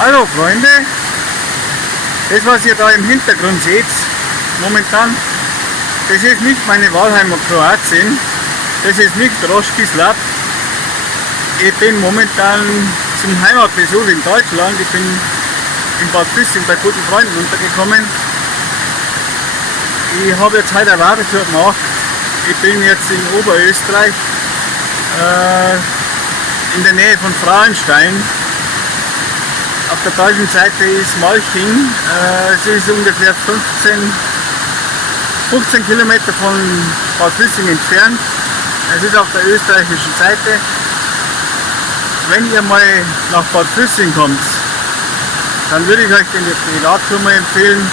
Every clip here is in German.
Hallo Freunde, das was ihr da im Hintergrund seht, momentan, das ist nicht meine Wahlheimat Kroatien, das ist nicht Roški-Slap. Ich bin momentan zum Heimatbesuch in Deutschland, ich bin in Bad Füssing bei guten Freunden untergekommen. Ich habe jetzt heute eine Radtour gemacht, ich bin jetzt in Oberösterreich, in der Nähe von Frauenstein. Auf der deutschen Seite ist Malching, es ist ungefähr 15 Kilometer von Bad Füssing entfernt. Es ist auf der österreichischen Seite. Wenn ihr mal nach Bad Füssing kommt, dann würde ich euch die Radtour mal empfehlen,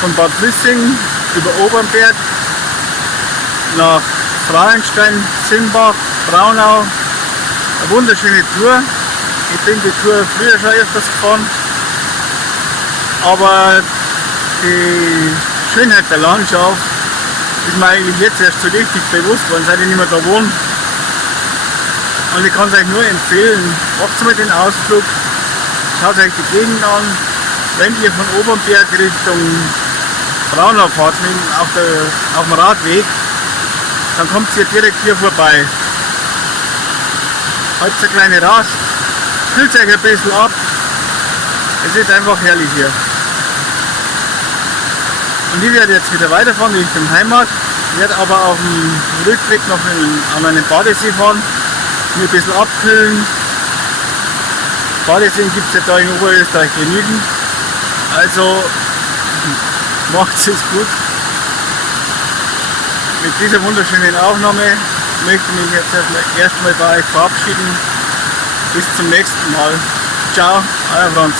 von Bad Füssing über Obernberg nach Frauenstein, Simbach, Braunau. Eine wunderschöne Tour. Ich bin die Tour früher schon öfters gefahren, aber die Schönheit der Landschaft ist mir eigentlich jetzt erst so richtig bewusst worden, seit ich nicht mehr da wohne. Und ich kann es euch nur empfehlen, macht mal den Ausflug, schaut euch die Gegend an. Wenn ihr von Obernberg Richtung Braunau fahrt, auf dem Radweg, dann kommt ihr direkt hier vorbei. Halbt eine kleine Rast, kühlt euch ein bisschen ab, es ist einfach herrlich hier. Und ich werde jetzt wieder weiterfahren Richtung Heimat, werde aber auf dem Rückweg noch an einen Badesee fahren, mir ein bisschen abkühlen. Badeseen gibt es ja da in Oberösterreich genügend, also macht es gut. Mit dieser wunderschönen Aufnahme möchte ich mich jetzt erstmal bei euch verabschieden. Bis zum nächsten Mal. Ciao, euer Franz.